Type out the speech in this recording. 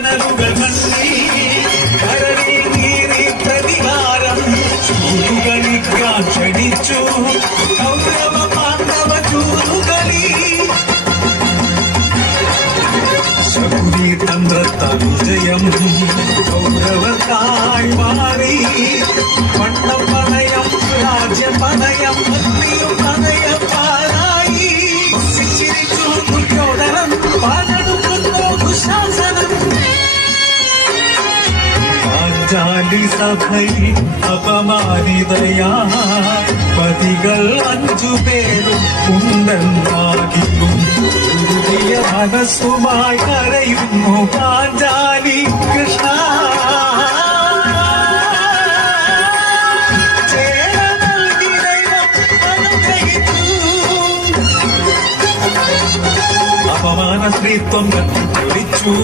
കനലുകൾ കണ്ണി കരളിൽ നീറി പ്രതികാരം ചൂടുകളിക്കാൻ ക്ഷണിച്ചു കൗരവ പാണ്ഡവ ചൂടുകളി ശകുനി തന്ത്രത്തനുജയം കൗരവർക്കായി മാറി പണ്ടം പണയം രാജ്യം പണയം ഭക്തിയും പണയം പാരായി ശിക്ഷിച്ചു ദുര്യോധനം പാലെടുക്കുന്നു ദുശാസനം പാഞ്ചാലി സഭയിൽ അപമാനിതയായി പതികൾ 5 പേരും ഉണ്ടെന്നാകിലും ഉരുകിയ മനസ്സുമായി കരയുന്നു പാഞ്ചാലി കൃഷ്ണ അപമാന സ്ത്രീത്വം കത്തിച്ചു